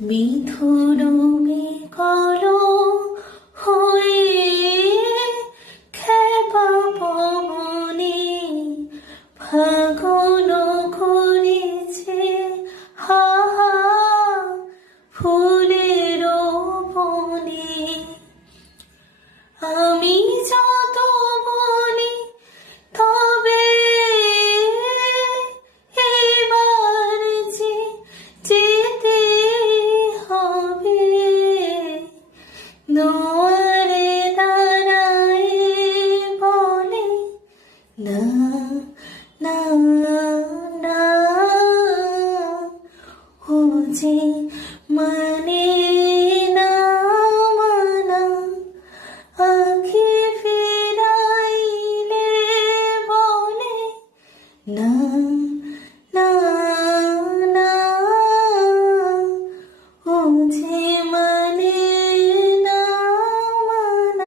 মিথুন মেঘল হয়ে খেপা পবনে ফাগুন করেছে হা হা ফুলের বনে। আমি যত বলি তবে এবার যে যেতে হবে, দুয়ারে দাঁড়ায় বলে না না না, ও যে মানে